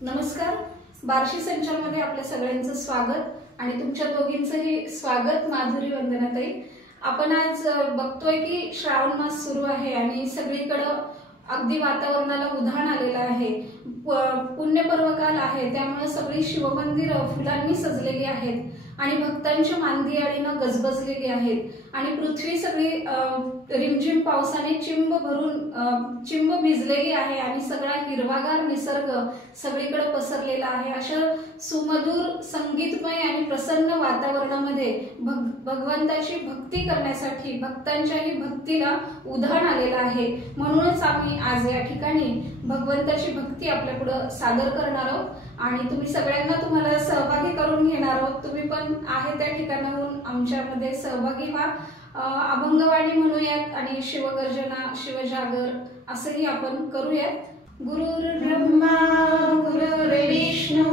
नमस्कार. बार्शी संचारमध्ये आपल्या सगळ्यांचं स्वागत आणि तुमच्या दोघींचंही स्वागत. माधुरी, वंदनाताई, आपण आज बघतोय की श्रावण मास सुरू आहे आणि सगळीकडे अगदी वातावरणाला उधाण आलेलं आहे. पुण्यपर्व काल आहे, त्यामुळे सगळी शिवमंदिरं फुलांनी सजलेली आहेत आणि भक्तांच्या मांदियाळीनं गजबजलेली आहेत आणि पृथ्वी सगळी रिमझिम पावसाने चिंब भिजलेली आहे आणि सगळा हिरवागार निसर्ग सगळीकडे पसरलेला आहे. अशा सुमधुर, संगीतमय आणि प्रसन्न वातावरणामध्ये भगवंताची भक्ती करण्यासाठी भक्तांच्याही भक्तीला उधाण आलेलं आहे. म्हणूनच आम्ही आज या ठिकाणी भगवंताची भक्ती आपल्या पुढे सादर करणार आहोत आणि तुम्हाला सहभागी करून घेणार आहोत. तुम्ही पण आहे त्या ठिकाणाहून आमच्यामध्ये सहभागी व्हा. अभंगवाणी म्हणूयात आणि शिवगर्जना, शिवजागर असंही आपण करूयात. गुरुर्ब्रह्मा गुरुर्विष्णू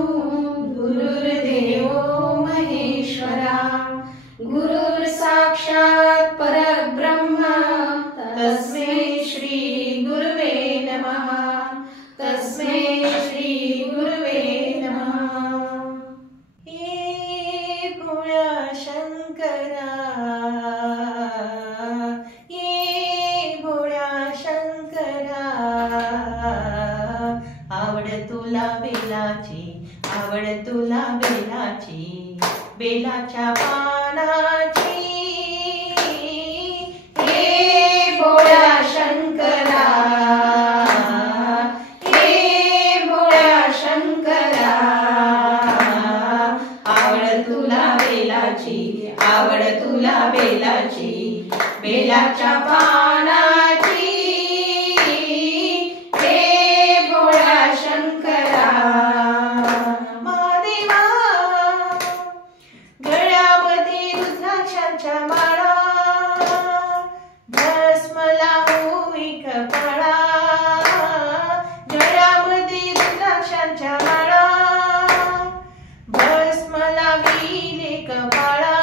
गुरुर्देवो महेश्वरा, गुरुर साक्षात परब्रह्म तस्मै श्री गुरुवे नमः, तस्मै श्री गुरुवे नमः. ये भोळा शंकरा, ये भोळा शंकरा, आवड तुला बेलाची, आवड तुला बेलाची, बेलाच्या पानाची. हे भोळा शंकरा, हे भोळा शंकरा, आवड तुला बेलाची, आवड तुला बेलाची, बेलाच्या पानाची. हे भोळा शंकरा. महादेवा, गळ्यामध्ये रुद्राक्षाच्या माळा, भस्म लावू एक कपाळा, गळ्यामध्ये रुद्राक्षाच्या माळा, भस्म लावीले कपाळा.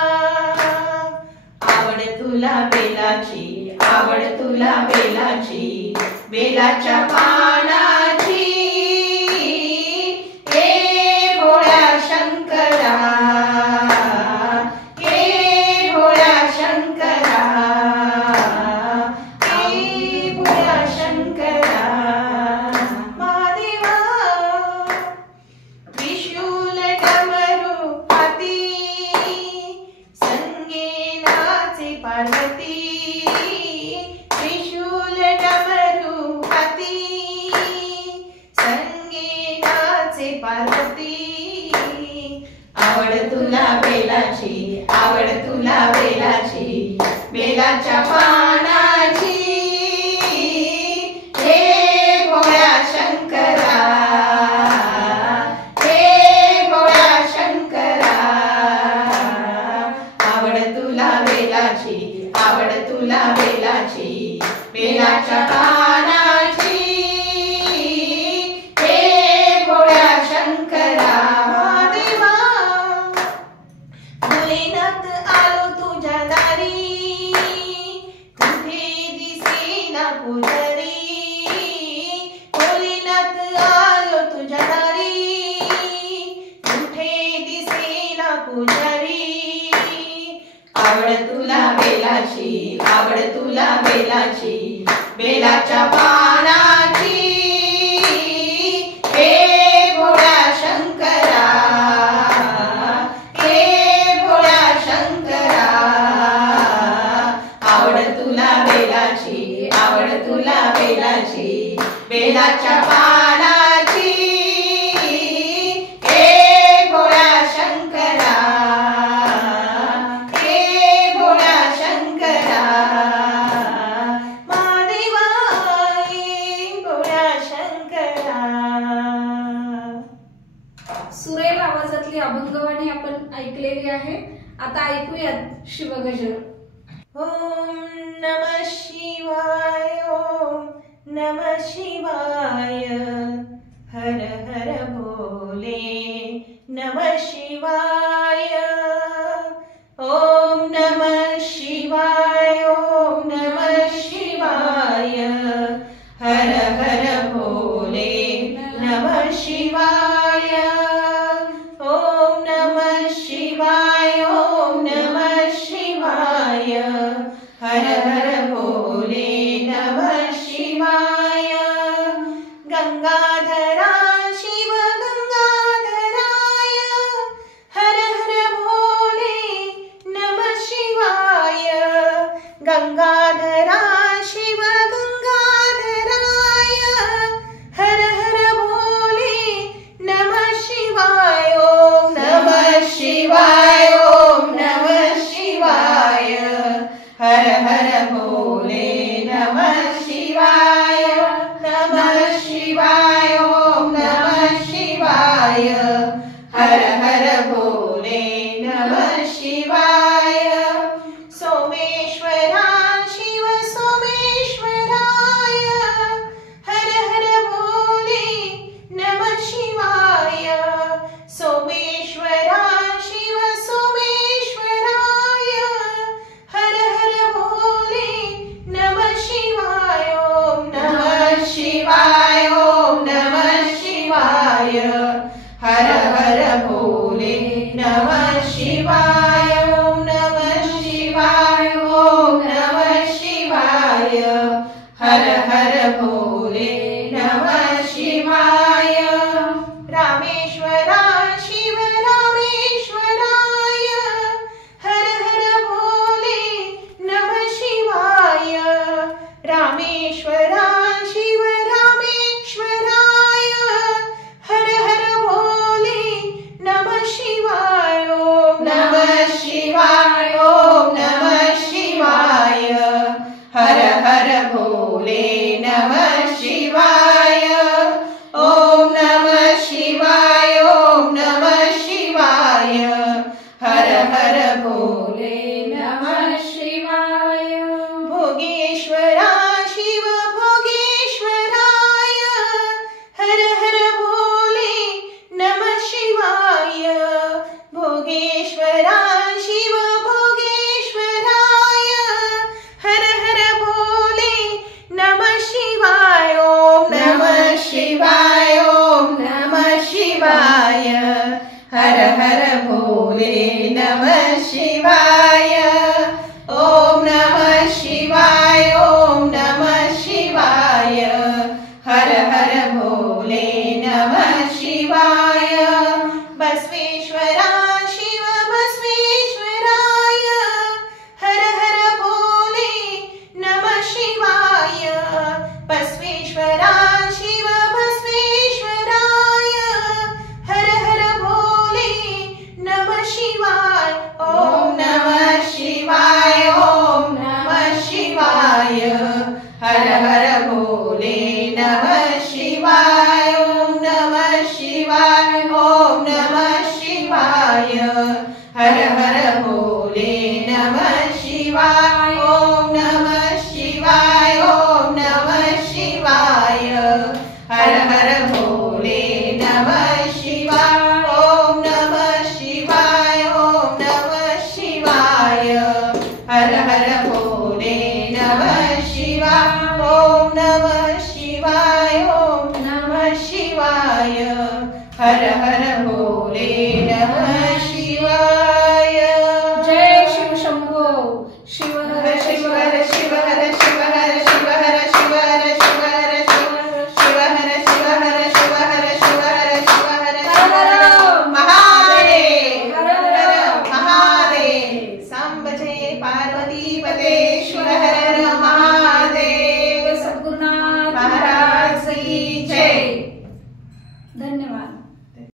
आवड तुला बेलाची, आवड तुला बेलाची, बेलाच्या पानाची. हे भोळा शंकरा, हे भोळा शंकरा, हे भोळा शंकरा. महादेवा, त्रिशूल डमरू हाती, संगे नाचे पार्वती. त्रिशूल डमरू हाती, संगे नाचे पार्वती. आवड तुला बेलाची, आवड तुला बेलाची, बेलाच्या पानाची. हे भोळा शंकरा, हे भोळा शंकरा, आवड तुला बेलाची, आवड तुला बेलाची, बेलाच्या पानाची. हे भोळा शंकरा. महादेवा, भोलेनाथ आलो तुझ्या दारी, कुठे दिसेना पुजारी. भोलेनाथ आलो तुझ्या दारी, कुठे दिसेना पुजारी. आवड तुला बेलाची, आवड तुला बेलाची, बेलाच्या पानाची. हे भोळा शंकरा, हे भोळा शंकरा, आवड तुला बेलाची, आवड तुला बेलाची, बेलाच्या पानाची. हे भोळा शंकरा, हे भोळा शंकरा. महादेवा, हे भोळा शंकरा. सुरेल आवाजातली अभंगवाणी आपण ऐकलेली आहे. आता ऐकूयात शिवगजर. ओम नमः शिवाय, ओम नमः शिवाय, हर हर भोले नमः शिवाय. ओम नमः शिवाय, ओम नमः शिवाय, हर हर भोले नमः शिवाय. ओम नमः शिवाय, ओम नमः शिवाय। हर हर भोले नमः शिवाय। गंगाधरा शिव गंगाधराय, हर हर भोले नमः शिवाय। गंगाधरा शिव गंगाधराय, हर हर भोले नमः शिवाय। ओम नमः शिवाय, ओम नमः शिवाय। हर हर भोले नमः शिवाय। नमः शिवाय, ओम नमः शिवाय। हर हर भोले नमः शिवाय। सोमेश्वरा शिव सोमेश्वराय, हर हर भोले नमः शिवाय। सोमेश्वरा शिव सोमेश्वराय, हर हर भोले नमः शिवाय। ओम नमः शिवाय, ओम नमः शिवाय। हर हर भोले नमः शिवाय। ओम नमः शिवाय, ओम नमः शिवाय। हर हर भोले नमः शिवाय। रामेश्वरा शिव रामेश्वराय, हर हर भोले नमः शिवाय। रामेश्वरा शिव रामेश्वराय, हर हर भोले नमः शिवाय। ओम नमः शिवाय, ओम नमः शिवाय। हर हर भोले नमः शिवाय। ओम नमः शिवाय, ओम नमः शिवाय। हर हर भोले नमः शिवाय। भोगेश्वरा शिव भोगेश्वराय, हर हर भोले नमः शिवाय। भोगेश्वरा शिव भोगेश्वराय, हर हर भोले नमः शिवाय। ओम नमः शिवाय, ओम नमः शिवाय। हर हर भोले नमः शिवाय। ओम नमः शिवाय, ओम नमः शिवाय। हर हर भोले नमः शिवाय। बसवेश्वरा शिव बसवेश्वराय, हर हर भोले नमः शिवाय। बसवेश्वरा शिव बसवेश्वराय, हर हर भोले नमः शिवाय। ओम नमः शिवाय, ओम नमः शिवाय। हर हर भोले नमः शिवाय। ओम नमः शिवाय, ओम नमः शिवाय। हर हर भोले नमः शिवाय। ओम नमः शिवाय, ओम नमः शिवाय। हर हर भोले नमः शिवाय। ओम नमः शिवाय, ओम नमः शिवाय। हर हर भोले नमः शिवाय। ओम नमः शिवाय, ओम नमः शिवाय। हर हर भोले नमः शिवाय। जय शिव शंभो। शिव हर शिव हर शिव हर शिव हर शिव हर शिव हर शिव हर शिव हर शिव हर शिव हर शिव हर शिव हर शिव हर महादेव। हर हर महादेव। सांब जय पार्वती पतेश्वर हर हर महादेव। सद्गुरुनाथ महाराज की जय। धन्यवाद।